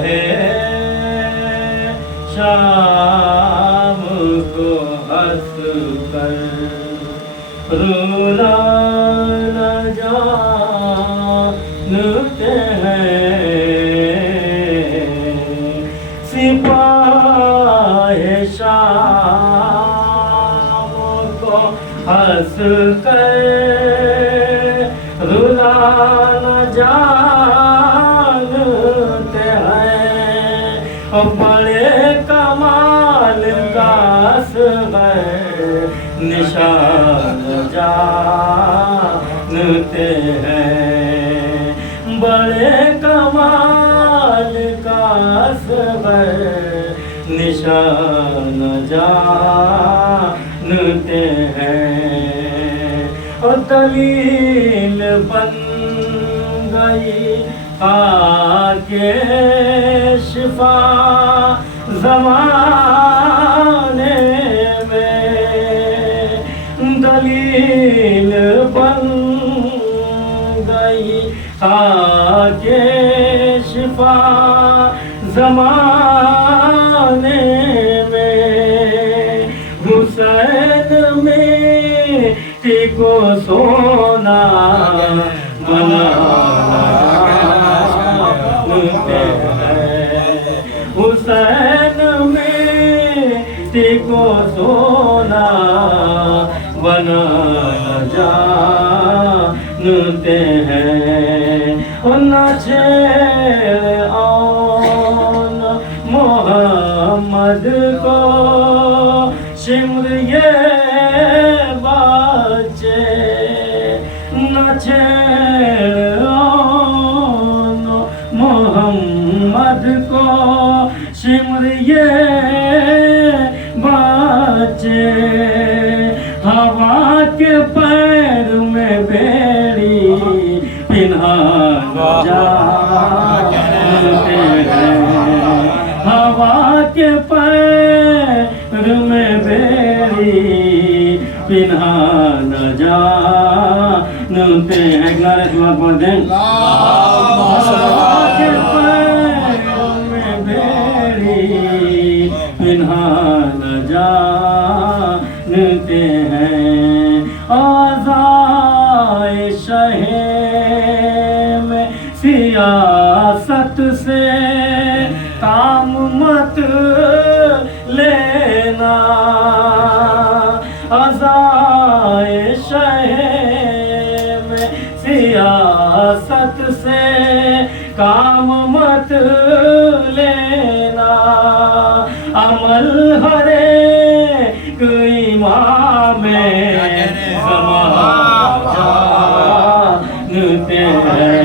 ہے شام کو ہنس کر رونا نہ جانتے ہیں سپاہ شام کو ہنس کر رونا نہ جانتے ہیں بڑے کمال کا اصغر نشان جانتے ہیں بڑے کمال کا اصغر نشان جانتے ہیں اور دلیل بن گئی خاک شفا زمانے میں دلیل بن گئی خاک شفا زمانے میں حسین مٹی کو سونا بناتے ہیں حسین مٹی کو سونا بنانا جانتے ہیں نہ چھیڑو محمد کو شمر یہ بچے نہ چھیڑو محمد کو شمر یہ بچے ہوا کے پیر میں بیڑی پنہان جانتے ہیں ہوا کے پیر میں بیڑی پنہان جانتے ہیں ایک نعرہ دعا پڑھ دیں ہوا کے پیر میں بیڑی پنہان جانتے ہیں آزائے شہر میں سیاست سے کام مت لینا آزائے شہر میں سیاست سے کام مت لینا عمل ہر ایک امام زمان جانتے ہیں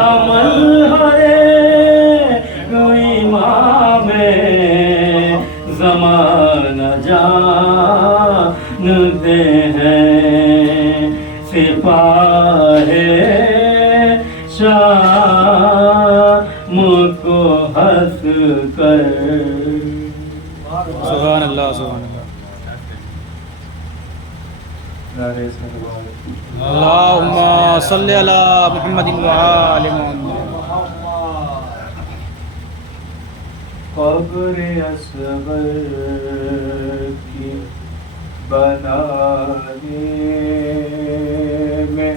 عمل ہر ایک امام زمان جانتے ہیں سپاہ شام کو ہنس کر سبحان اللہ سبحان اللہ اللہم صلی علی محمد وآل محمد قبر اصغر کی بنانے میں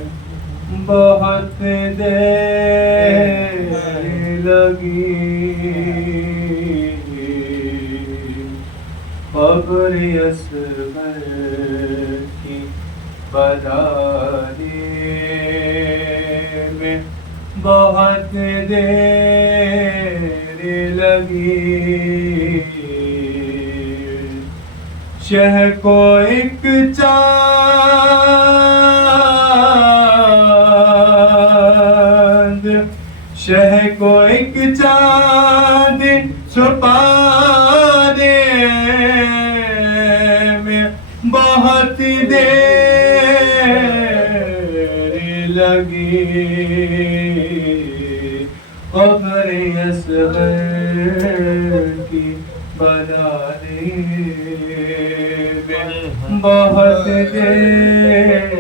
بہت دیر لگی قبر اصغر کی بنانے میں بہت دیر لگی شہ کو ایک چاند شہ کو ایک چاند چھپانے میں بہت دیر لگی قبر اصغر کی بنانے میں بہت دیر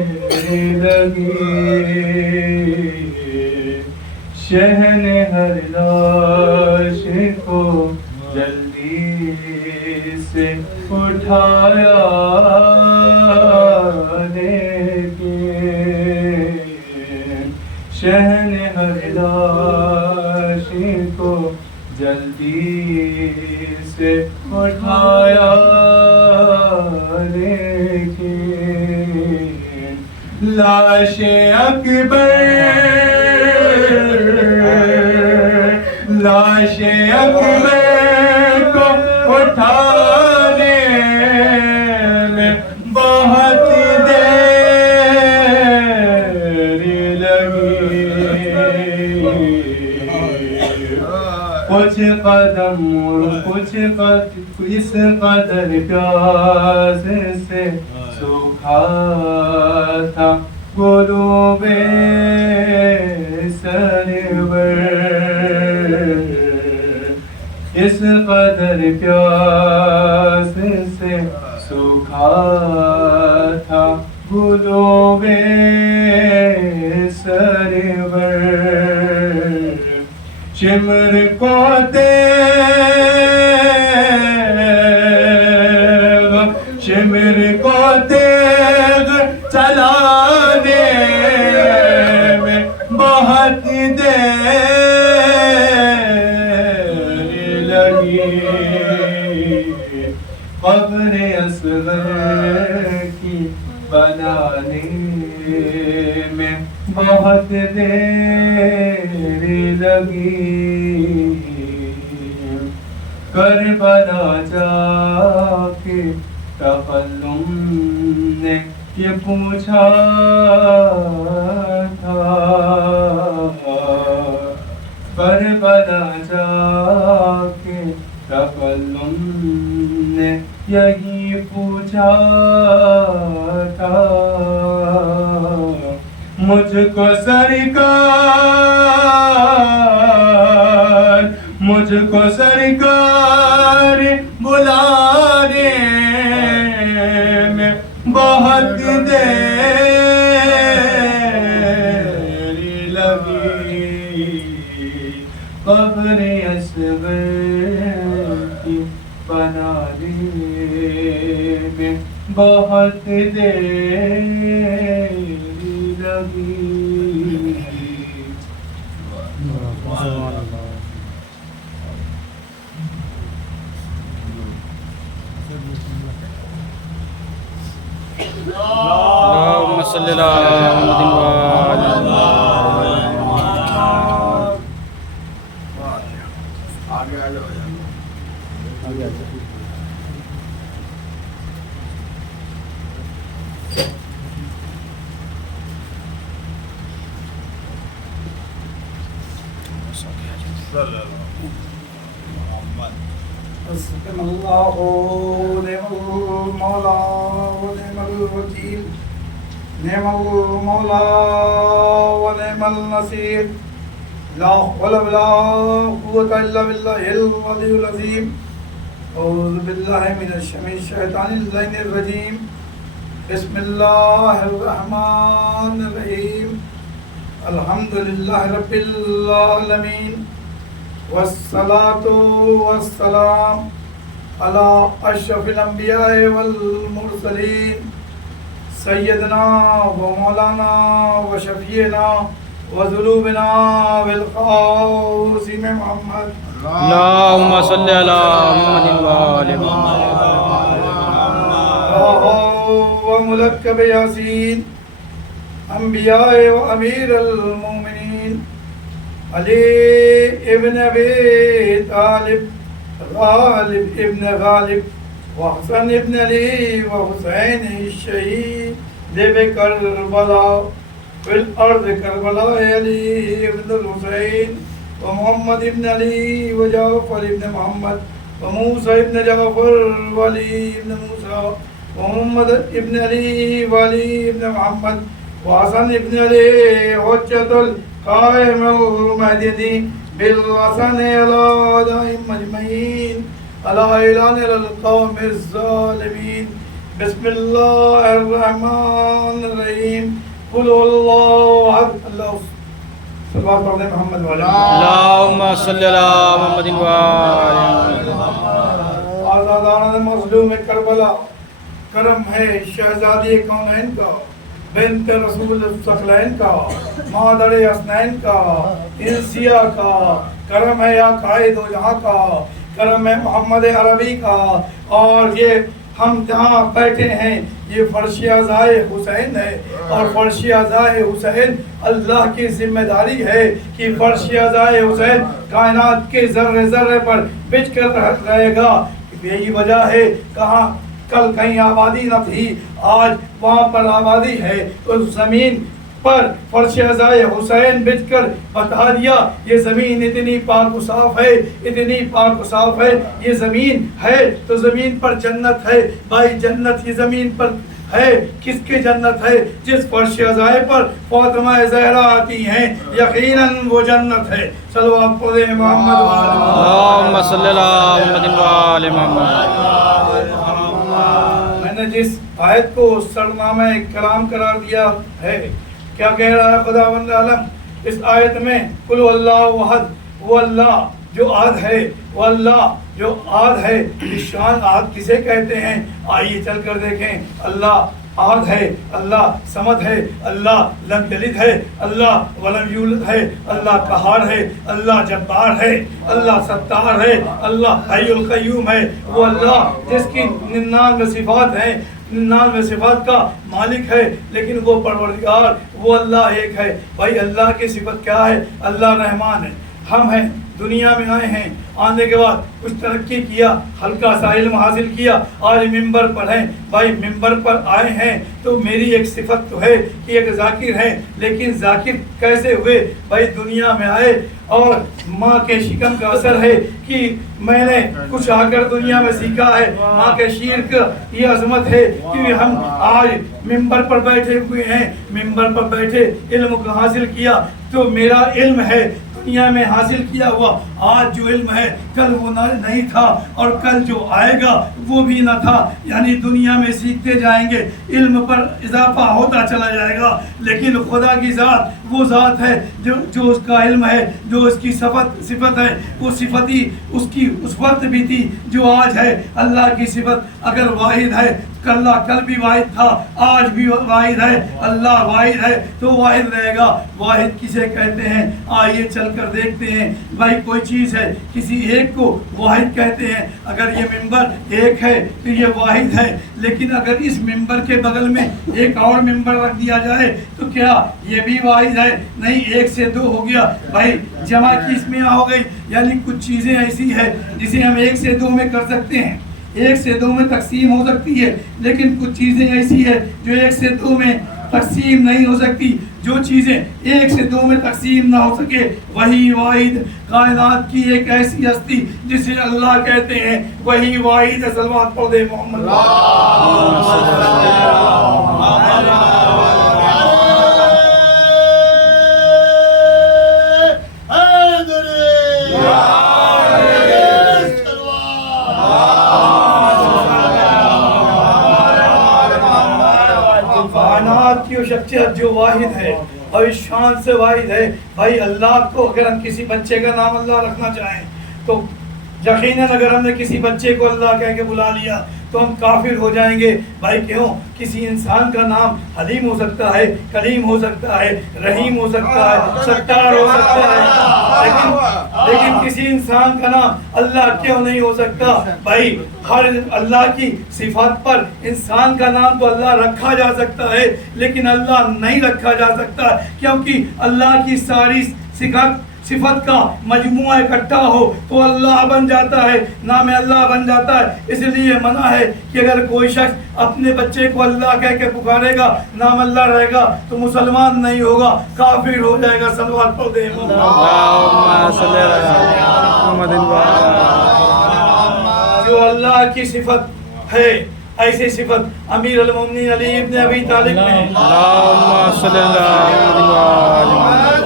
لگی شہن ہر لاش کو جلدی سے اٹھایا لیکن شہن ہر لاش کو جلدی سے اٹھایا لیکن لاش اکبر لاش اکبر کو اٹھانے میں بہت دیر لگی کچھ قدم کچھ اس قدر پیاس سے سوکھا تھا قلوب سرور اس قدر پیاس سے سوکھا تھا قلوب سرور شمر کو تیغ شمر کو تیغ چلانے میں بہت دیر لگی قبر اصغر کی بنانے میں بہت دیر لگی کربلا جا کے تکلم نے یہ پوچھا تھا کربلا جا کے تکلم نے یہی پوچھا تھا مجھ کو سرکار بلانے میں بہت دیر لگی قبر اصغر کی بنانے میں بہت دیر لگی اللهم صل على محمد وعلى حسبنا الله ونعم المولى ونعم الوكيل نعم المولى ونعم النصير لا حول ولا قوة إلا بالله العلي العظيم أعوذ بالله من الشيطان اللعين الرجيم بسم الله الرحمن الرحيم الحمد لله رب العالمين والصلاة والسلام على أشرف الأنبياء والمرسلين سيدنا ومولانا وشفيعنا وذنوبنا بالقاسم محمد اللهم صل على محمد وعلى وملكب ياسين أنبياء وأمير المؤمنين علي ابن أبي طالب غالب ابن غالب وحسن ابن علي وحسين الشهيد بكربلاء في الأرض كربلاء علي ابن الحسين ومحمد ابن علي وجعفر ابن محمد وموسى ابن جعفر وعلي ابن موسى ومحمد ابن علي وعلي ابن محمد وحسن ابن علي حجة القائم المهدي بالحسن على دائم أجمعين على إعلان القوم الظالمين بسم الله الرحمن الرحيم قل هو الله أحد الله صلوات پڑھ دیں محمد والے اللہم صلی اللہ محمد وآلہ آزادانہ مظلوم کربلا، کرم ہے شہزادی کونین کا، بنت رسول الثقلین کا، مادر حسنین کا، انسیہ کا، کرم ہے یا قائد و جہاں کا، کرم ہے محمد عربی کا، اور یہ ہم جہاں بیٹھے ہیں یہ فرش عزائے حسین ہے، اور فرش عزائے حسین اللہ کی ذمہ داری ہے کہ فرش عزائے حسین کائنات کے ذرے ذرے پر بچھ کر رہے گا۔ یہی وجہ ہے کہاں کل کہیں آبادی نہ تھی، آج وہاں پر آبادی ہے، اس زمین پر فرش عزائے حسین بچھ کر بتا دیا یہ زمین اتنی پاک و صاف ہے، اتنی پاک و صاف ہے، یہ زمین ہے تو زمین پر جنت ہے۔ بھائی جنت یہ زمین پر ہے، کس کے جنت ہے؟ جس فرش عزائے پر فاطمہ زہرا آتی ہیں، یقیناً وہ جنت ہے۔ صلوات پڑھیں محمد اللہم صلی اللہ محمد وآلہ محمد۔ میں نے جس آیت کو سرنامہ کلام قرار دیا ہے، کیا کہہ رہا ہے خداوند عالم اس آیت میں؟ قل هو اللہ احد، وہ اللہ جو آد ہے، وہ اللہ جو آد ہے۔ شان آد کسے کہتے ہیں؟ آئیے چل کر دیکھیں۔ اللہ آد ہے، اللہ صمد ہے، اللہ لم یلد ہے، اللہ ولم یولد ہے، اللہ قہار ہے، اللہ جبار ہے، اللہ ستار ہے، اللہ حی القیوم ہے۔ وہ اللہ جس کی 99 صفات ہیں، 99 صفات کا مالک ہے، لیکن وہ پروردگار، وہ اللہ ایک ہے۔ بھائی اللہ کی صفت کیا ہے؟ اللہ رحمان ہے۔ ہم ہیں دنیا میں آئے ہیں، آنے کے بعد کچھ ترقی کیا، ہلکا سا علم حاصل کیا، آج ممبر پر ہیں۔ بھائی ممبر پر آئے ہیں تو میری ایک صفت تو ہے کہ ایک ذاکر ہے، لیکن ذاکر کیسے ہوئے؟ بھائی دنیا میں آئے اور ماں کے شکم کا اثر ہے کہ میں نے کچھ آ کر دنیا میں سیکھا ہے، ماں کے شیر کا یہ عظمت ہے کہ ہم آج ممبر پر بیٹھے ہوئے ہیں، ممبر پر بیٹھے علم کو حاصل کیا تو میرا علم ہے دنیا میں حاصل کیا ہوا، آج جو علم ہے کل وہ نہیں تھا، اور کل جو آئے گا وہ بھی نہ تھا۔ یعنی دنیا میں سیکھتے جائیں گے، علم پر اضافہ ہوتا چلا جائے گا، لیکن خدا کی ذات وہ ذات ہے جو اس کا علم ہے، جو اس کی صفت ہے، وہ صفت ہی اس کی اس وقت بھی تھی جو آج ہے۔ اللہ کی صفت اگر واحد ہے، اللہ کل بھی واحد تھا، آج بھی واحد ہے، اللہ واحد ہے تو واحد رہے گا۔ واحد کسے کہتے ہیں؟ آئیے چل کر دیکھتے ہیں۔ بھائی کوئی چیز ہے، کسی ایک کو واحد کہتے ہیں۔ اگر یہ ممبر ایک ہے تو یہ واحد ہے، لیکن اگر اس ممبر کے بغل میں ایک اور ممبر رکھ دیا جائے تو کیا یہ بھی واحد ہے؟ نہیں، ایک سے دو ہو گیا۔ بھائی جمع کس میں ہو گئی؟ یعنی کچھ چیزیں ایسی ہے جسے ہم ایک سے دو میں کر سکتے ہیں، ایک سے دو میں تقسیم ہو سکتی ہے، لیکن کچھ چیزیں ایسی ہے جو ایک سے دو میں تقسیم نہیں ہو سکتی۔ جو چیزیں ایک سے دو میں تقسیم نہ ہو سکے وہی واحد، کائنات کی ایک ایسی ہستی جسے اللہ کہتے ہیں، وہی واحد ہے۔ صلوات پڑھ دے محمد۔ کائنات کی شخصیت جو واحد ہے اور اس شان سے واحد ہے۔ بھائی اللہ کو اگر ہم کسی بچے کا نام اللہ رکھنا چاہیں تو یقیناً اگر ہم نے کسی بچے کو اللہ کہہ کے بلا لیا تو ہم کافر ہو جائیں گے۔ بھائی کیوں؟ کسی انسان کا نام حلیم ہو سکتا ہے، کلیم ہو سکتا ہے، رحیم ہو سکتا ہے، ستار ہو سکتا ہے، لیکن کسی انسان کا نام اللہ کیوں نہیں ہو سکتا؟ بھائی ہر اللہ کی صفات پر انسان کا نام تو اللہ رکھا جا سکتا ہے، لیکن اللہ نہیں رکھا جا سکتا، کیونکہ اللہ کی ساری صفت کا مجموعہ اکٹھا ہو تو اللہ بن جاتا ہے، نام اللہ بن جاتا ہے۔ اس لیے منع ہے کہ اگر کوئی شخص اپنے بچے کو اللہ کہہ کے پکارے گا، نام اللہ رہے گا تو مسلمان نہیں ہوگا، کافر ہو جائے گا۔ صلوات پڑھ دیں اللہم صلی اللہ محمد۔ جو اللہ کی صفت ہے، ایسی صفت امیر المومنین علی ابن ابی طالب میں ہے۔ اللہم صلی اللہ محمد۔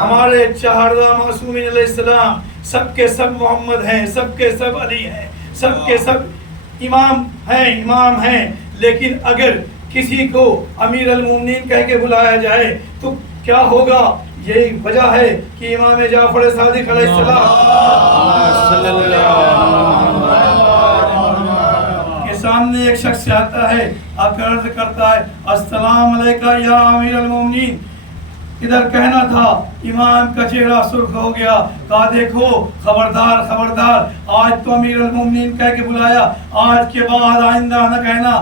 ہمارے چہاردہ معصومین علیہ السلام سب کے سب محمد ہیں، سب کے سب علی ہیں، سب کے سب امام ہیں، لیکن اگر کسی کو امیر المومنین کہہ کے بلایا جائے تو کیا ہوگا؟ یہی وجہ ہے کہ امام جعفر صادق علیہ السلام کے سامنے ایک شخص آتا ہے، آ کر عرض کرتا ہے السلام علیکہ یا امیر المومنین۔ ادھر کہنا تھا، امام کا چہرہ سرخ ہو گیا، کہا دیکھو خبردار خبردار، آج تو امیر المومنین کہہ کے بلایا، آج کے بعد آئندہ نہ کہنا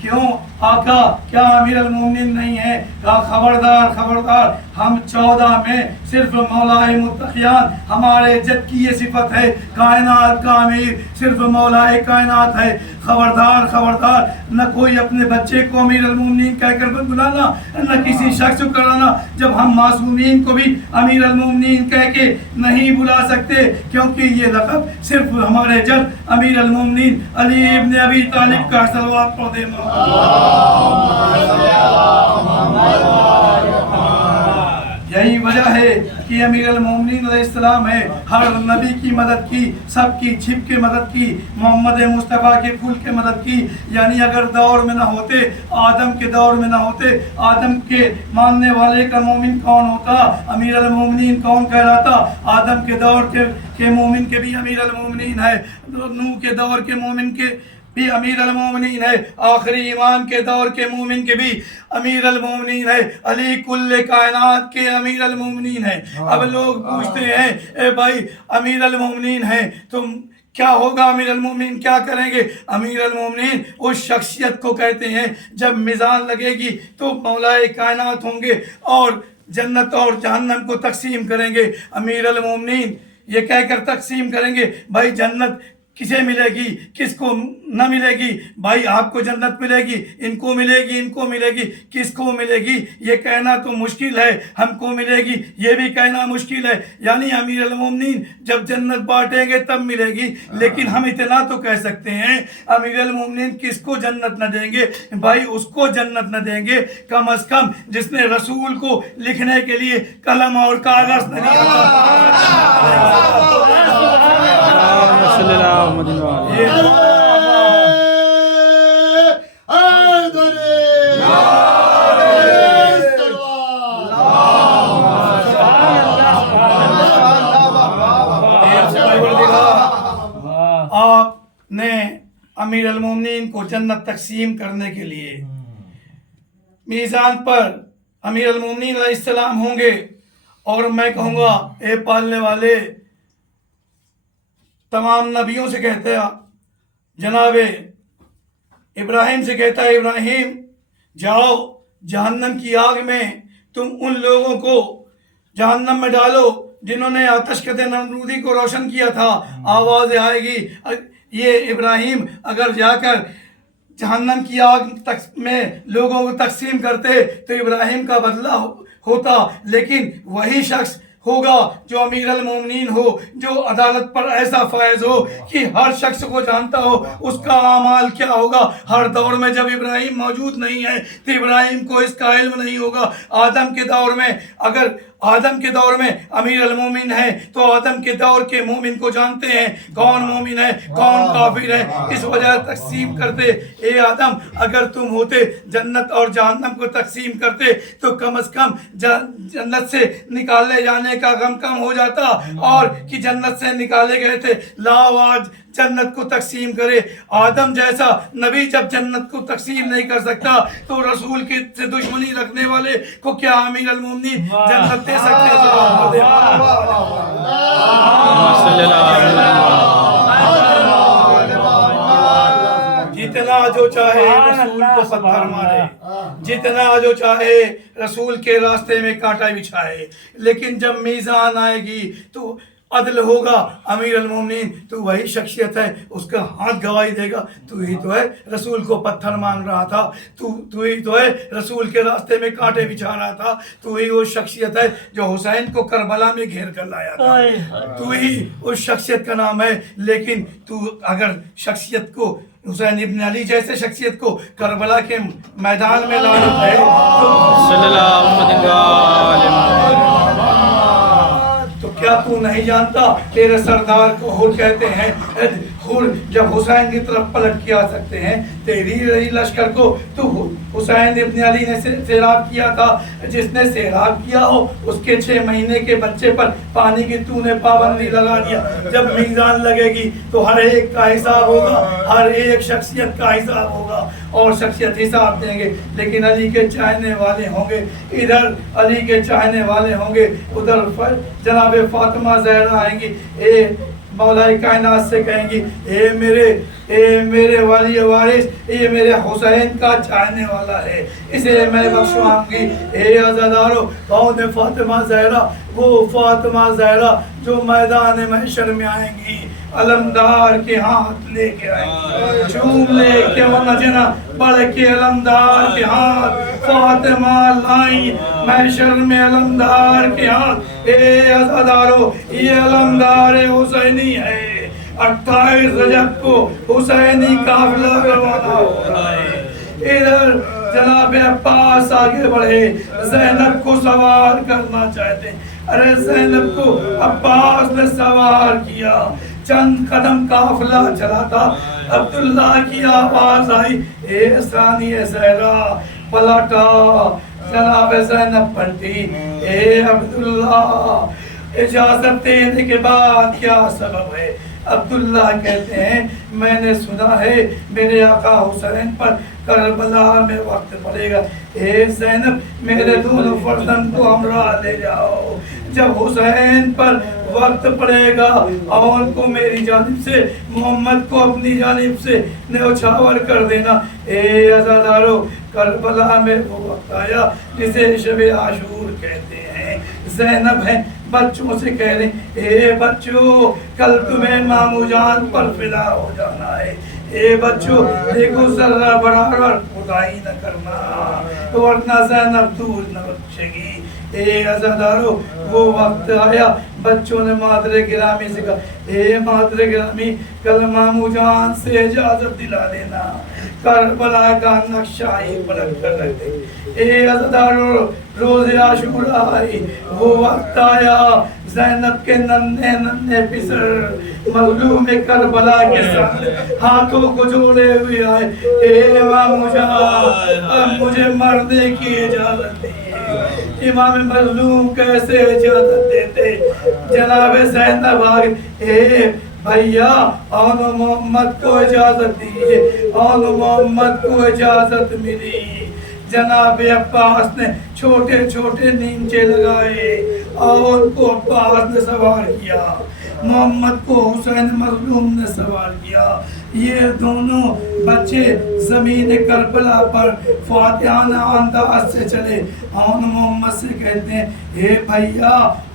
کیوں آقا کیا امیر المومنین نہیں ہے؟ کہا خبردار خبردار، ہم 14 میں صرف مولائے متقیان، ہمارے جد کی یہ صفت ہے، کائنات کا امیر صرف مولائے کائنات ہے، خبردار خبردار، نہ کوئی اپنے بچے کو امیر المومنین کہہ کر بلانا، نہ کسی شخص کو کرانا، جب ہم معصومین کو بھی امیر المومنین کہہ کے نہیں بلا سکتے، کیونکہ یہ لقب صرف ہمارے جد امیر المومنین علی ابن ابی طالب کا صلوات پڑھ دے۔ یہی وجہ ہے کہ امیر المومنین علیہ السلام ہے، ہر نبی کی مدد کی، سب کی چھپ کے مدد کی، محمد مصطفیٰ کے پھول کے مدد کی، یعنی اگر دور میں نہ ہوتے، آدم کے دور میں نہ ہوتے، آدم کے ماننے والے کا مومن کون ہوتا، امیر المومنین کون کہلاتا؟ آدم کے دور کے مومن کے بھی امیر المومنین ہے، نوح کے دور کے مومن کے بھی امیر المومنین ہے، آخری امام کے دور کے مومن کے بھی امیر المومنین ہے، علی کل کائنات کے امیر المومنین ہے۔ اب لوگ پوچھتے ہیں اے بھائی امیر المومنین ہے، تم کیا ہوگا؟ امیر المومنین کیا کریں گے؟ امیر المومنین اس شخصیت کو کہتے ہیں جب میزان لگے گی تو مولائے کائنات ہوں گے اور جنت اور جہنم کو تقسیم کریں گے۔ امیر المومنین یہ کہہ کر تقسیم کریں گے بھائی جنت کسے ملے گی، کس کو نہ ملے گی، بھائی آپ کو جنت ملے گی، ان کو ملے گی، ان کو ملے گی، کس کو ملے گی یہ کہنا تو مشکل ہے، ہم کو ملے گی یہ بھی کہنا مشکل ہے، یعنی امیر المومنین جب جنت بانٹیں گے تب ملے گی، لیکن ہم اتنا تو کہہ سکتے ہیں امیر المومنین کس کو جنت نہ دیں گے؟ بھائی اس کو جنت نہ دیں گے کم از کم جس نے رسول کو لکھنے کے لیے قلم اور کاغذ نہ دیا آپ نے امیر المومنین کو جنت تقسیم کرنے کے لیے میزان پر امیر المومنین علیہ السلام ہوں گے، اور میں کہوں گا اے پالنے والے تمام نبیوں سے کہتے ہیں، جناب ابراہیم سے کہتا ہے ابراہیم جاؤ جہنم کی آگ میں تم ان لوگوں کو جہنم میں ڈالو جنہوں نے آتشکد نمرودی کو روشن کیا تھا، آواز آئے گی یہ ابراہیم اگر جا کر جہنم کی آگ میں لوگوں کو تقسیم کرتے تو ابراہیم کا بدلہ ہوتا، لیکن وہی شخص ہوگا جو امیر المومنین ہو، جو عدالت پر ایسا فائز ہو کہ ہر شخص کو جانتا ہو اس کا اعمال کیا ہوگا۔ ہر دور میں جب ابراہیم موجود نہیں ہے تو ابراہیم کو اس کا علم نہیں ہوگا۔ آدم کے دور میں اگر آدم کے دور میں امیر المومن ہے تو آدم کے دور کے مومن کو جانتے ہیں کون مومن ہے کون کافر ہے، اس وجہ تقسیم کرتے۔ اے آدم اگر تم ہوتے جنت اور جہنم کو تقسیم کرتے تو کم از کم جنت سے نکالے جانے کا غم کم ہو جاتا، اور کہ جنت سے نکالے گئے تھے لاؤ آج جنت کو تقسیم کرے۔ آدم جیسا نبی جب جنت کو تقسیم نہیں کر سکتا تو رسول کے سے دشمنی رکھنے والے کو کیا امیر المومنین جنت دے سکتے ہیں؟ جتنا جو چاہے رسول کو پتھر مارے، جتنا جو چاہے رسول کے راستے میں کانٹا بچھائے، لیکن جب میزان آئے گی تو عدل ہوگا۔ امیر المومنین تو وہی شخصیت ہے، اس کا ہاتھ گواہی دے گا تو ہی تو ہے رسول کو پتھر مانگ رہا تھا، تو ہی تو ہے رسول کے راستے میں کانٹے بچھا رہا تھا، تو ہی وہ شخصیت ہے جو حسین کو کربلا میں گھیر کر لایا تھا، تو ہی اس شخصیت کا نام ہے۔ لیکن تو اگر شخصیت کو حسین ابن علی جیسے شخصیت کو کربلا کے میدان میں لانا ہے تو کیا تو نہیں جانتا تیرے سردار کو حر کہتے ہیں؟ حر جب حسین کی طرف پلٹ کے آ سکتے ہیں تیری لشکر کو تو حسین ابن علی نے سیراب کیا تھا، جس نے سیراب کیا ہو اس کے 6 مہینے کے بچے پر پانی کی تو نے پابندی لگا دیا۔ جب میزان لگے گی تو ہر ایک کا حساب ہوگا، ہر ایک شخصیت کا حساب ہوگا اور شخصیت حساب دیں گے۔ لیکن علی کے چاہنے والے ہوں گے ادھر، علی کے چاہنے والے ہوں گے ادھر، جناب فاطمہ زہرا آئیں گی، اے مولا کائنات سے کہیں گی اے میرے والی وارث، یہ میرے حسین کا چاہنے والا ہے، اسے میں بخشواؤں گی۔ اے عزادارو، کون فاطمہ زہرا؟ وہ فاطمہ زہرا جو میدان محشر میں آئیں گی، علمدار کے ہاتھ لے کے آئیں گی، چوم لے کے وہ نجنا بڑھ کے علمدار کے ہاتھ فاطمہ لائیں محشر میں، علمدار کے ہاتھ۔ اے عزادارو، یہ علمدار حسینی ہے، 28 رجب کو حسینی قافلہ روانہ ہو رہا ہے۔ ادھر جناب عباس آگے بڑھے، زینب کو سوار کرنا چاہتے ہیں، ارے زینب کو عباس نے سوار کیا، چند قدم قافلہ چلا تھا، عبداللہ کی آواز آئی، اے ثانی زہرا، پلٹا، جناب زینب پلٹی، اے عبداللہ اجازت دینے کے بعد کیا سبب ہے؟ عبداللہ کہتے ہیں میں نے سنا ہے میرے آقا حسین پر کربلا میں وقت پڑے گا، اے زینب میرے دونوں فرزند کو ہمراہ لے جاؤ، جب حسین پر وقت پڑے گا اور ان کو میری جانب سے، محمد کو اپنی جانب سے نیوچھاور کر دینا۔ اے عزادارو، کربلا میں وہ وقت آیا جسے شب عاشور کہتے ہیں، زینب ہے بچوں سے کہہ رہے ہیں اے بچوں کل تمہیں مامو جان پر فدا ہو جانا ہے، اے بچوں دیکھو ذرہ برابر خدائی نہ کرنا ورنہ زینب دور نہ بچے گی۔ اے عزادارو، وہ وقت آیا، بچوں نے مادر گرامی سے کہا اے مادر گرامی کل مامو جان سے اجازت دلا دینا، کربلا کا نقشہ ہی پلٹ کر رکھ دے۔ اے عزادارو، روز عاشورا آئی، وہ وقت آیا زینب کے ننھے پسر مظلوم کربلا کے ساتھ ہاتھوں کو جوڑے ہوئے آئے، اے مامو جان اب مجھے مرنے کی اجازت دی۔ امام مظلوم کیسے اجازت دیتے؟ جناب زینب آگے، اے بھیا آن محمد کو اجازت دیئے، آن محمد کو اجازت ملی۔ جناب عباس نے چھوٹے چھوٹے نیمچے لگائے اور ان کو عباس نے سوار کیا، محمد کو حسین مظلوم نے سوار کیا۔ یہ دونوں بچے زمین کربلا پر فاتحانہ انداز سے چلے، آن محمد سے کہتے ہیں اے بھیا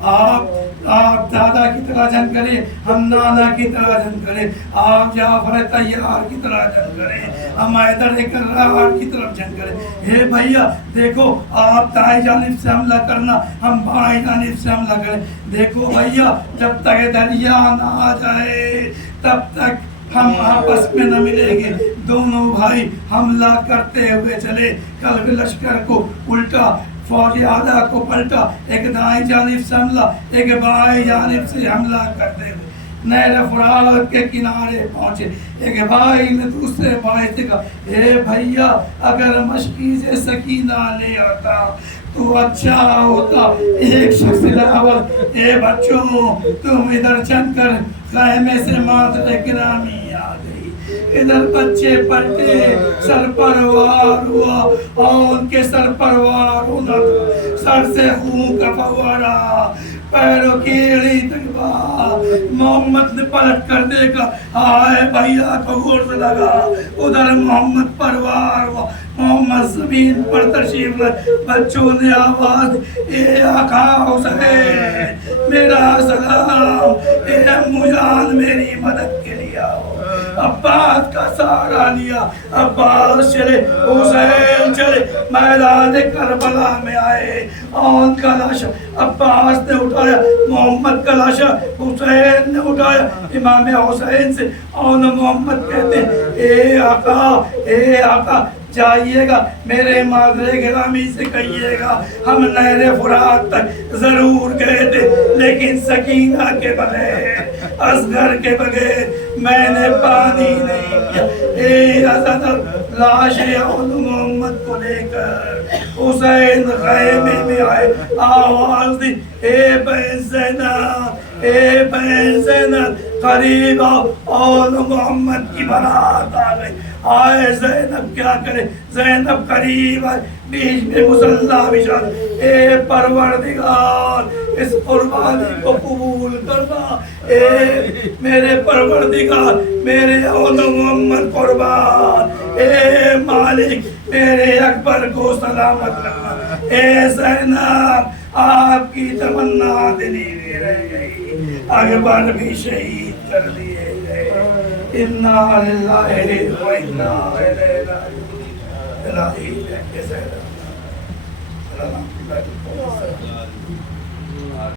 آپ دادا کی طرح جنگ کریں، ہم نانا کی طرح جنگ کریں، آپ جعفر طیار کی طرح جنگ کریں، ہم حیدر کرار کی طرف جنگ کریں۔ اے بھیا دیکھو آپ دائیں جانب سے حملہ کرنا، ہم بائیں جانب سے حملہ کریں۔ دیکھو بھیا جب تک دریا نہ آ جائے تب تک ہم آپس میں نہ ملیں گے۔ دونوں بھائی حملہ کرتے ہوئے چلے، کلب لشکر کو الٹا، فوج اعلیٰ کو پلٹا، ایک دائیں جانب سے حملہ، ایک بائیں جانب سے حملہ کرتے ہوئے نہر فرات کے کنارے پہنچے۔ ایک بھائی نے دوسرے بھائی سے کہا اے بھیا اگر مشکی سے سکینہ لے آتا تو اچھا ہوتا۔ ایک شخص علاوہ اے بچوں تم ادھر چل کر خیمے سے مادر گرامی آ گئی، ادھر بچے پلٹے، سر پروار ہوا اور ان کے سر پروار ہونا تھا، سر سے خون کا فوارہ پیروں کی ایڑی تک بہا۔ محمد نے پلٹ کر دیکھا، آئے بھیا کو گھوڑ لگا، ادھر محمد پروار ہوا، محمد زمین پر تشریف لائے۔ بچوں نے آواز اے آقا حسین میرا سلام، اے امو جان میری مدد کے لیے آؤ۔ عباس کا سہارا لیا، عباس چلے، حسین چلے، میدان کربلا میں آئے، اور کا لاشا عباس نے اٹھایا، محمد کا لاشا حسین نے اٹھایا۔ امام حسین سے اور محمد کہتے ہیں اے آقا جائیے گا، میرے مادر گرامی سے کہیے گا ہم نہر فرات تک ضرور گئے تھے لیکن سکینہ کے بغیر، اصغر کے بغیر میں نے پانی نہیں پیا۔ حضرت لاش محمد کو لے کر حسین خیمے میں آئے، آواز دی اے بہن زینب، اے بہن زینب قریب آؤ، اول محمد کی بارات آ گئی۔ آئے زینب کیا کرے، زینب قریب آئے، بیچ میں مصلی بچھا، اے پروردگار اس قربانی کو قبول کرنا، اے میرے پروردگار میرے اول محمد قربان، اے مالک میرے اکبر کو سلامت رکھنا، اے زینب آپ کی تمنا دلی میں رہ گئی، اکبر بھی شہید کر دیے گئے۔ انا للہ و انا الیہ راجعون۔ الہی